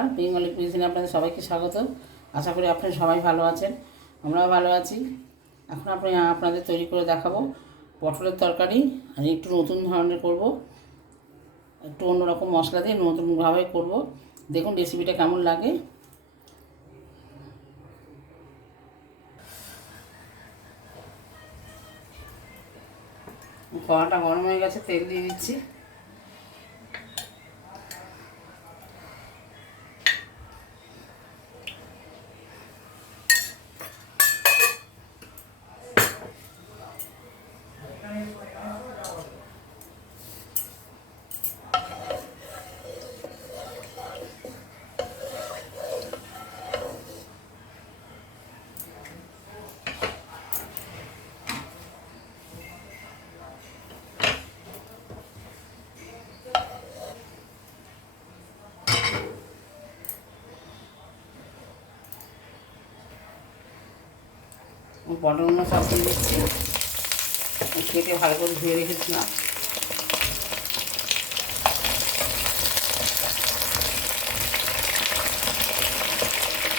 নমস্কার, বেঙ্গলি কুইজিনে আপনাদের সবাইকে স্বাগত। আশা করি আপনারা সবাই ভালো আছেন, আমরাও ভালো আছি। এখন আপনাদের তৈরি করে দেখাবো পটলের তরকারি। আর একটু নতুন ধরনের করব, একটু অন্যরকম মশলা দিয়ে নতুনভাবে করব। দেখুন রেসিপিটা কেমন লাগে। কড়াটা গরম হয়ে গেছে, তেল দিয়ে দিচ্ছি। পটলগুলো সব দিয়ে দিচ্ছি, কেটে ভালো করে ধুয়ে রেখেছিলাম।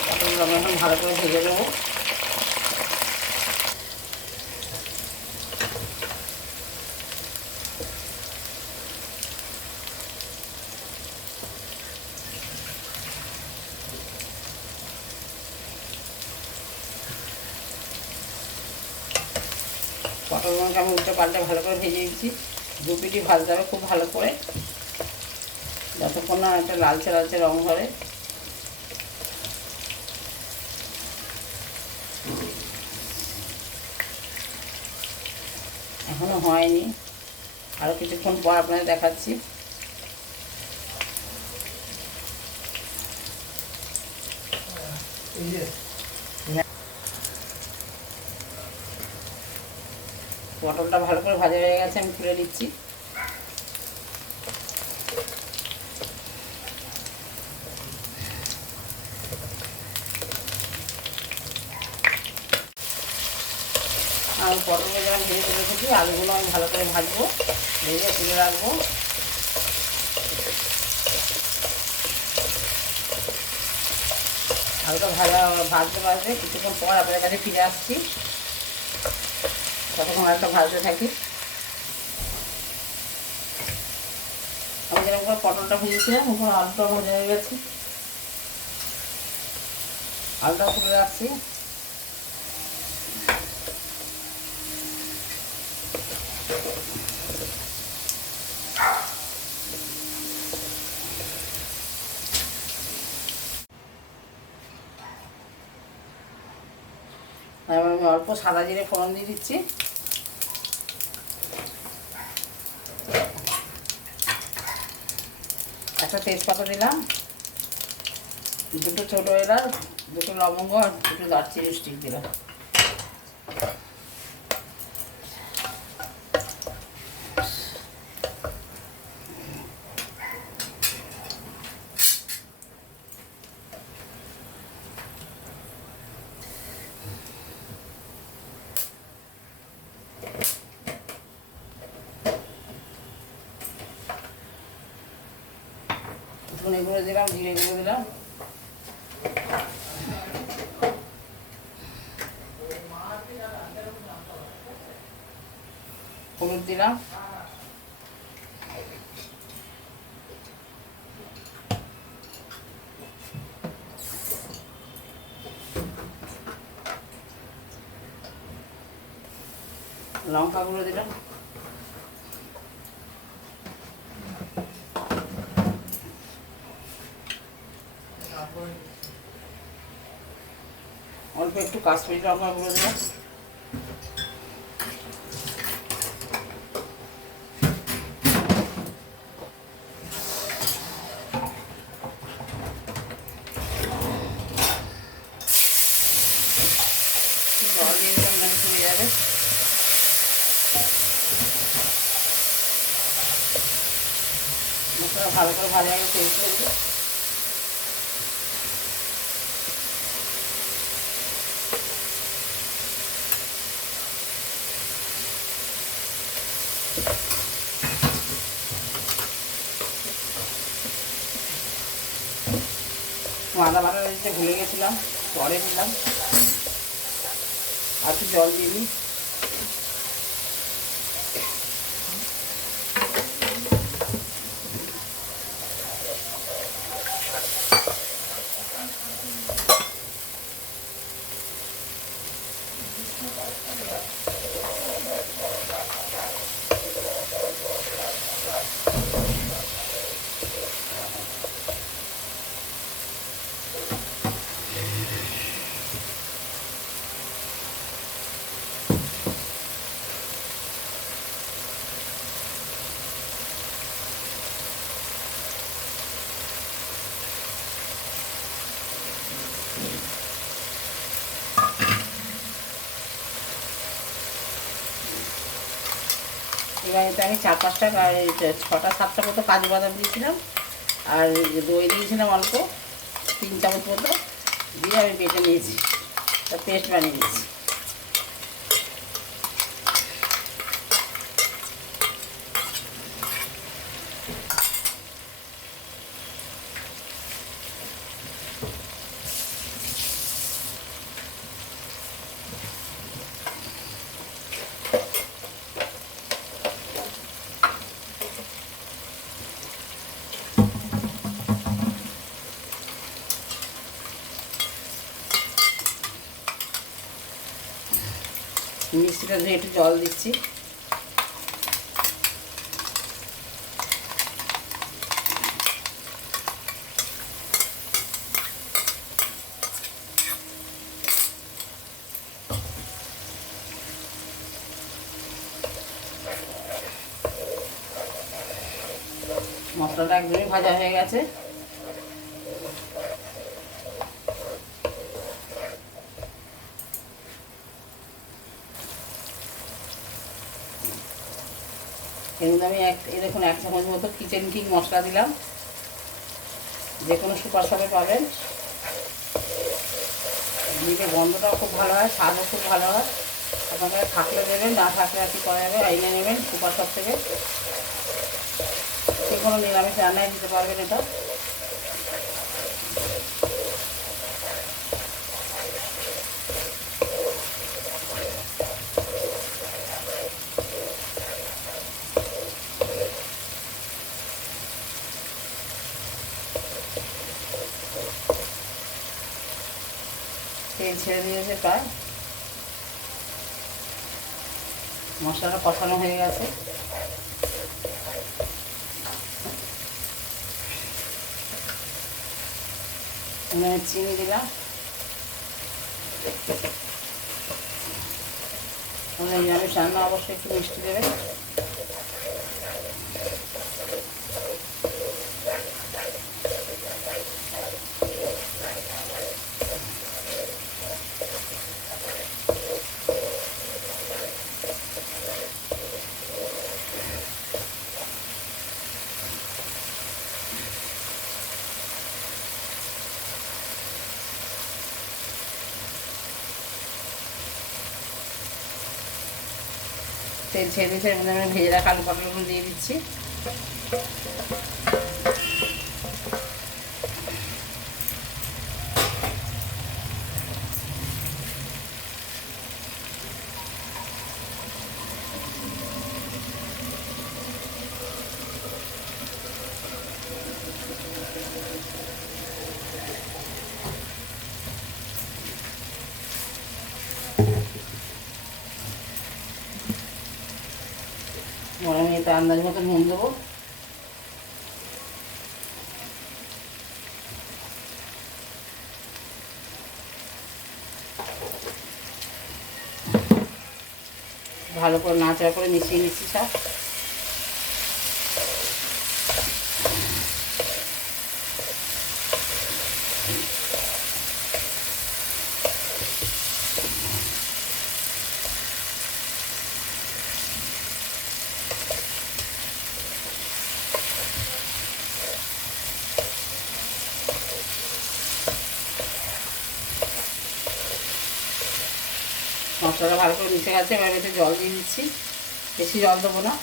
পটলগুলো আমি এখন ভালো করে ভেজে দেবো। পটলগুলোকে আমি উল্টে পাল্টে ভালো করে ভেজে দিচ্ছি। দু পিটি ভাজতে হবে খুব ভালো করে, যতক্ষণ না একটা লালচে লালচে রঙ ধরে। এখনো হয়নি, আরও কিছুক্ষণ পর আপনাদের দেখাচ্ছি। পটলটা ভালো করে ভাজা হয়ে গেছে, আমি তুলে দিচ্ছি। আর পটলগুলো যেমন ভেজে তুলে রেখেছি, আলুগুলো আমি ভালো করে ভাজবো, ভেজে তুলে রাখবো। আলুটা ভাজতে ভাজতে কিছুক্ষণ পর আপনাদের কাছে ফিরে আসছি। ততক্ষণ একটা ভাজতে থাকি। আমি যেরকম করে পটলটা ভেজেছিলাম, ওপর আলুটা ভাজা হয়ে গেছে। আলুটা তুলে রাখছি। এবার আমি অল্প সাদা জিরে ফোড়ন দিয়ে দিচ্ছি। একটা তেজপাতা দিলাম, দুটো ছোটো এলাচ, দুটো লবঙ্গ আর দুটো দারচিনি স্টিক দিলাম। ধনে গুঁড়ো দিলাম, জিরে গুঁড়ো দিলাম, হলুদ দিলাম, লঙ্কা গুঁড়ো দিলাম, অল্প একটু কাশ্মীরি লঙ্কা গুঁড়ো দিলাম, জল দিয়ে দিলাম, না চলে যাবে। মশলা ভালো করে ভাজা হয়ে তেল করবো। আদা বাটা দিতে ভুলে গেছিলাম, পরে দিলাম। আর একটু জল দিয়ে দিই। এবার এতে আমি 4-5টা 6-7টা মতো কাজু বাদাম দিয়েছিলাম, আর দই দিয়েছিলাম অল্প 3 চামচ মতো, দিয়ে আমি বেটে নিয়েছি, পেস্ট বানিয়ে নিয়েছি। মিষ্টিটা ধুয়ে একটু জল দিচ্ছি। মশলাটা একদমই ভাজা হয়ে গেছে। এর মধ্যে আমি দেখুন 1 চামচ মতো কিচেন কিং মশলা দিলাম, যে কোনো সুপার শপে পাবেন। দিলে গন্ধটাও খুব ভালো হয়, স্বাদও খুব ভালো হয়। আপনারা থাকলে দেবেন, না থাকলে আর কি করা যাবে, আইনে নেবেন সুপার শপ থেকে। যে কোনো নিরামিষ রান্নায় দিতে পারবেন এটা। তেল ছেড়ে দিয়েছে প্রায়, মশলাটা কষানো হয়ে গেছে। চিনি দিলাম, নিরামিষ রান্না অবশ্যই একটু মিষ্টি দেবেন। তেল ছেড়ে দিয়েছে, এর মধ্যে আমি ভেজে রাখা আলু পটলগুলো দিয়ে দিচ্ছি। আমি এতে আন্দাজ মতো নুন দেবো। ভালো করে নাড়াচাড়া করে মিশিয়ে নিচ্ছি সব। মশলাটা ভালো করে মিশে গেছে, এবার একটু জল দিয়ে দিচ্ছি, বেশি জল দেবো না।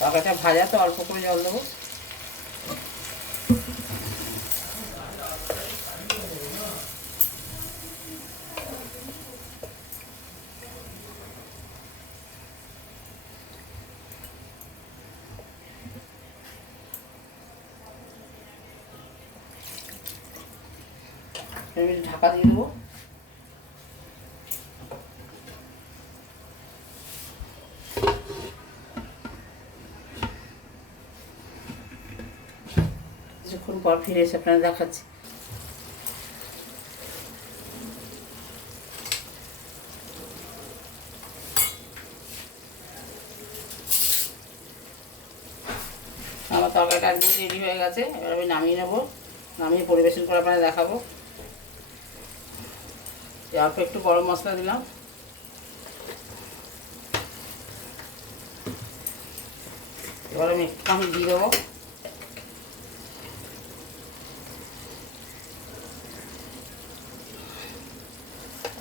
তরকারিটা ভাজা তো অল্প করে জল দেবো। ঢাকা দিয়ে দেবো। কিছুক্ষণ পর ফিরে এসে আপনারা দেখাচ্ছি। আমার তরকারিটা একদম রেডি হয়ে গেছে। এবার আমি নামিয়ে নেবো, নামিয়ে পরিবেশন করে আপনারা দেখাবো। অল্প একটু গরম মশলা দিলাম, এবার আমি একটু দিয়ে দেবো।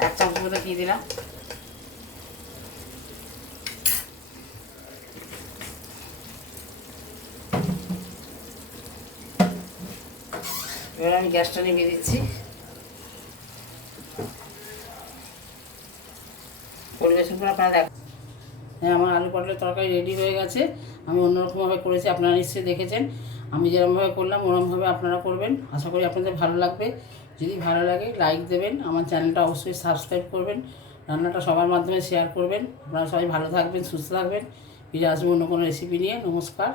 এক চামচ মতো দিয়ে দিলাম। এবার আমি গ্যাসটা নিভিয়ে দিচ্ছি। পরিবেশন করে আপনারা দেখ। হ্যাঁ, আমার আলু পটলের তরকারি রেডি হয়ে গেছে। আমি অন্যরকমভাবে করেছি, আপনারা নিশ্চয়ই দেখেছেন। আমি যেরকমভাবে করলাম ওরকমভাবে আপনারা করবেন। আশা করি আপনাদের ভালো লাগবে। যদি ভালো লাগে লাইক দেবেন, আমার চ্যানেলটা অবশ্যই সাবস্ক্রাইব করবেন, রান্নাটা সবার মাধ্যমে শেয়ার করবেন। আপনারা সবাই ভালো থাকবেন, সুস্থ থাকবেন। ফিরে আসবো অন্য কোনো রেসিপি নিয়ে। নমস্কার।